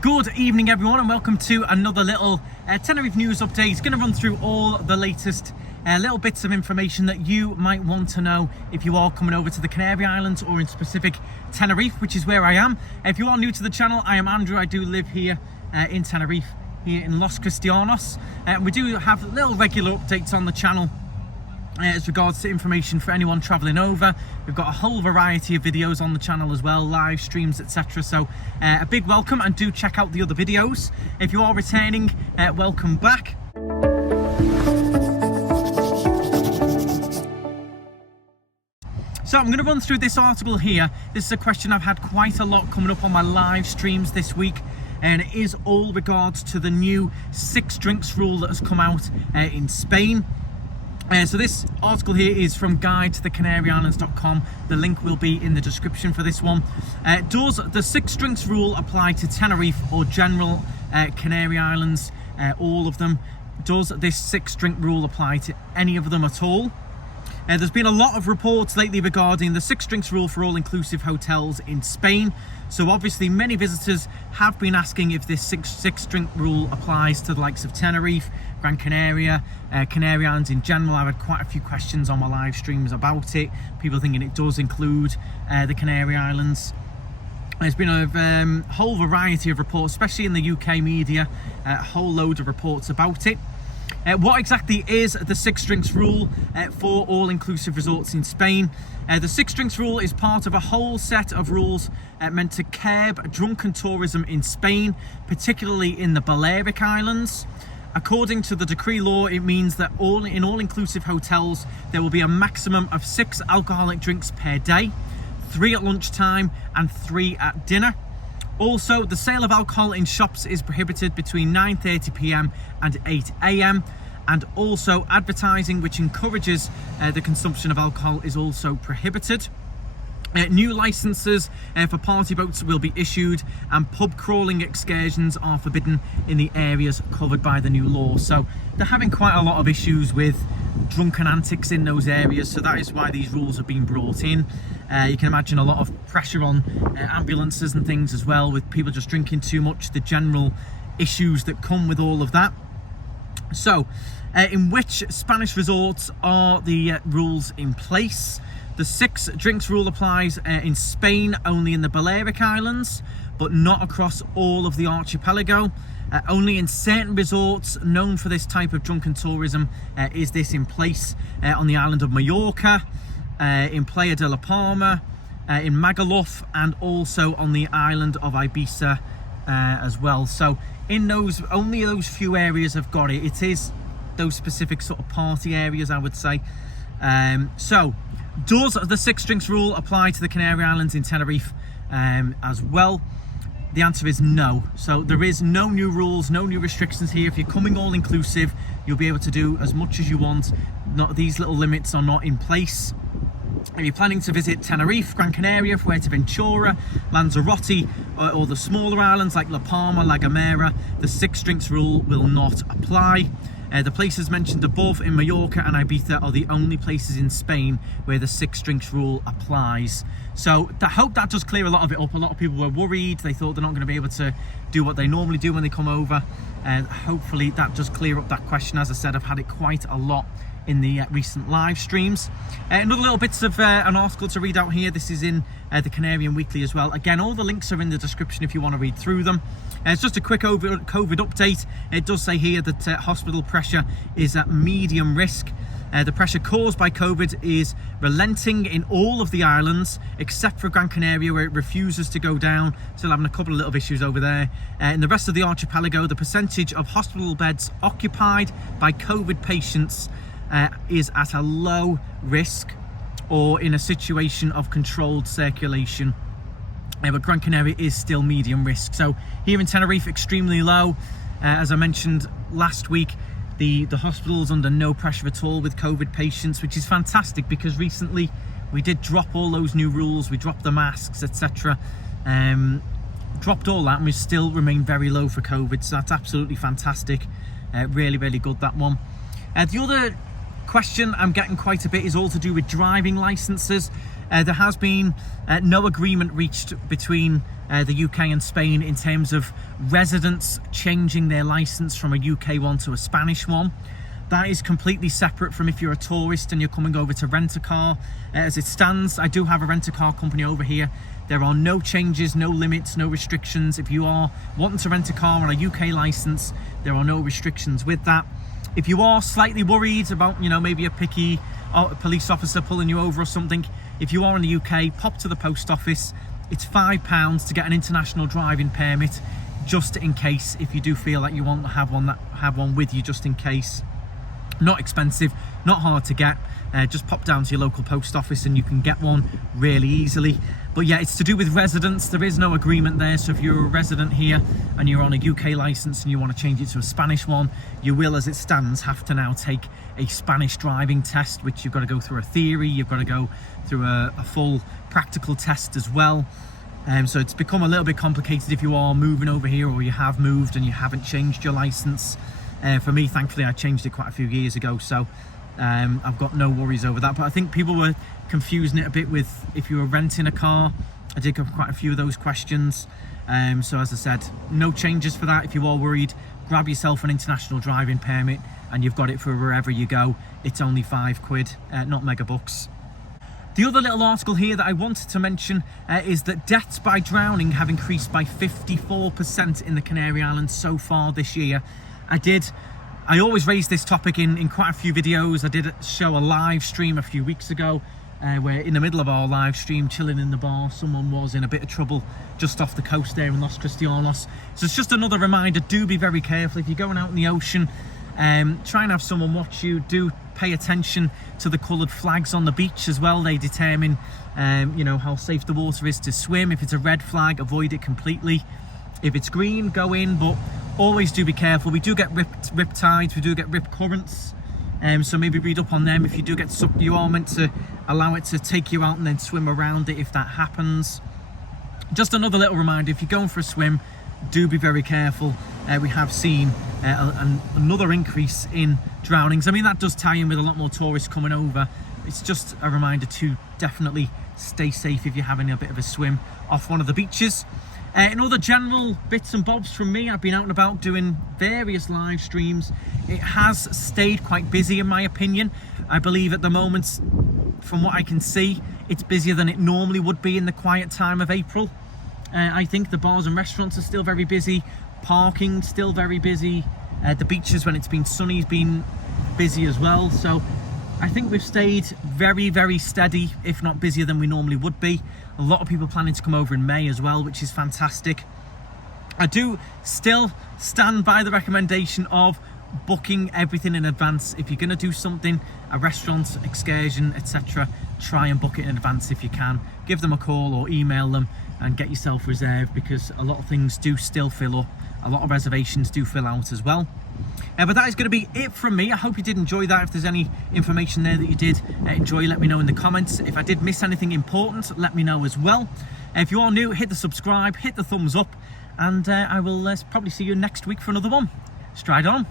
Good evening everyone and welcome to another little Tenerife news update. It's going to run through all the latest little bits of information that you might want to know if you are coming over to the Canary Islands or in specific Tenerife, which is where I am. If you are new to the channel, I am Andrew. I do live here in Tenerife, here in Los Cristianos. We do have little regular updates on the channel as regards to information for anyone travelling over. We've got a whole variety of videos on the channel as well, live streams, etc. So a big welcome, and do check out the other videos. If you are returning, welcome back. So I'm going to run through this article here. This is a question I've had quite a lot coming up on my live streams this week, and it is all regards to the new 6 drinks rule that has come out in Spain. So this article here is from guidetothecanaryislands.com. The link will be in the description for this one. Does the 6 drinks rule apply to Tenerife or general Canary Islands, all of them? Does this 6 drink rule apply to any of them at all? There's been a lot of reports lately regarding the 6 drinks rule for all-inclusive hotels in Spain. So obviously many visitors have been asking if this 6 drink rule applies to the likes of Tenerife, Gran Canaria, Canary Islands in general. I've had quite a few questions on my live streams about it. People thinking it does include the Canary Islands. There's been a whole variety of reports, especially in the UK media, a whole load of reports about it. What exactly is the 6 drinks rule for all-inclusive resorts in Spain? The 6 drinks rule is part of a whole set of rules meant to curb drunken tourism in Spain, particularly in the Balearic Islands. According to the decree law, it means that in all-inclusive hotels there will be a maximum of 6 alcoholic drinks per day, 3 at lunchtime and 3 at dinner. Also, the sale of alcohol in shops is prohibited between 9:30 p.m. and 8 a.m. and also advertising which encourages the consumption of alcohol is also prohibited. New licenses for party boats will be issued, and pub crawling excursions are forbidden in the areas covered by the new law. So they're having quite a lot of issues with drunken antics in those areas, so that is why these rules have been brought in. You can imagine a lot of pressure on ambulances and things as well, with people just drinking too much, the general issues that come with all of that. So in which Spanish resorts are the rules in place? The 6 drinks rule applies in Spain only in the Balearic Islands, but not across all of the archipelago. Only in certain resorts known for this type of drunken tourism is this in place. On the island of Mallorca, in Playa de la Palma, in Magaluf, and also on the island of Ibiza as well. So in those, only those few areas have got it. It is those specific sort of party areas, I would say. So does the 6 drinks rule apply to the Canary Islands in Tenerife as well? The answer is no. So there is no new rules, no new restrictions here. If you're coming all-inclusive, you'll be able to do as much as you want. These little limits are not in place. If you're planning to visit Tenerife, Gran Canaria, Fuerteventura, Lanzarote, or the smaller islands like La Palma, La Gomera, the 6 drinks rule will not apply. The places mentioned above in Mallorca and Ibiza are the only places in Spain where the 6 drinks rule applies. So I hope that does clear a lot of it up. A lot of people were worried. They thought they're not going to be able to do what they normally do when they come over. And hopefully that does clear up that question. As I said, I've had it quite a lot in the recent live streams. Another little bits of an article to read out here. This is in the Canarian Weekly as well. Again, all the links are in the description if you want to read through them. It's just a quick COVID update. It does say here that hospital pressure is at medium risk. The pressure caused by COVID is relenting in all of the islands except for Gran Canaria, where it refuses to go down. Still having a couple of little issues over there. In the rest of the archipelago, the percentage of hospital beds occupied by COVID patients is at a low risk or in a situation of controlled circulation. But Gran Canaria is still medium risk. So here in Tenerife, extremely low. As I mentioned last week, the hospital's under no pressure at all with COVID patients, which is fantastic because recently we did drop all those new rules. We dropped the masks, etc. Dropped all that, and we still remain very low for COVID. So that's absolutely fantastic. Really, really good, that one. The other question I'm getting quite a bit is all to do with driving licenses. There has been no agreement reached between the UK and Spain in terms of residents changing their license from a UK one to a Spanish one. That is completely separate from if you're a tourist and you're coming over to rent a car. As it stands, I do have a rent-a-car company over here. There are no changes, no limits, no restrictions. If you are wanting to rent a car on a UK license, there are no restrictions with that. If you are slightly worried about, you know, maybe a picky police officer pulling you over or something, if you are in the UK, pop to the post office. It's £5 to get an international driving permit, just in case, if you do feel like you want to have one with you, just in case. Not expensive, not hard to get. Just pop down to your local post office and you can get one really easily. But yeah, it's to do with residents. There is no agreement there. So if you're a resident here and you're on a UK license and you want to change it to a Spanish one, you will, as it stands, have to now take a Spanish driving test, which you've got to go through a theory, you've got to go through a full practical test as well. So it's become a little bit complicated if you are moving over here or you have moved and you haven't changed your license. For me, thankfully, I changed it quite a few years ago, so I've got no worries over that. But I think people were confusing it a bit with if you were renting a car. I did get quite a few of those questions. So as I said, no changes for that. If you are worried, grab yourself an international driving permit and you've got it for wherever you go. It's only £5, not megabucks. The other little article here that I wanted to mention is that deaths by drowning have increased by 54% in the Canary Islands so far this year. I always raise this topic in quite a few videos. I did show a live stream a few weeks ago where in the middle of our live stream, chilling in the bar, someone was in a bit of trouble just off the coast there in Los Cristianos. So it's just another reminder, do be very careful. If you're going out in the ocean, try and have someone watch you. Do pay attention to the coloured flags on the beach as well. They determine you know, how safe the water is to swim. If it's a red flag, avoid it completely. If it's green, go in, but always do be careful. We do get rip tides, we do get rip currents, so maybe read up on them. If you do get sucked, you are meant to allow it to take you out and then swim around it if that happens. Just another little reminder, if you're going for a swim, do be very careful. We have seen another increase in drownings. I mean, that does tie in with a lot more tourists coming over. It's just a reminder to definitely stay safe if you're having a bit of a swim off one of the beaches. In other general bits and bobs from me, I've been out and about doing various live streams. It has stayed quite busy in my opinion. I believe at the moment, from what I can see, it's busier than it normally would be in the quiet time of April. I think the bars and restaurants are still very busy, parking still very busy, the beaches when it's been sunny has been busy as well. So I think we've stayed very, very steady, if not busier than we normally would be. A lot of people planning to come over in May as well, which is fantastic. I do still stand by the recommendation of booking everything in advance. If you're going to do something, a restaurant, excursion, etc., try and book it in advance if you can. Give them a call or email them and get yourself reserved, because a lot of things do still fill up. A lot of reservations do fill out as well. But that is going to be it from me. I hope you did enjoy that. If there's any information there that you did enjoy, let me know in the comments. If I did miss anything important, let me know as well. If you are new, hit the subscribe, hit the thumbs up, and I will probably see you next week for another one. Stride on.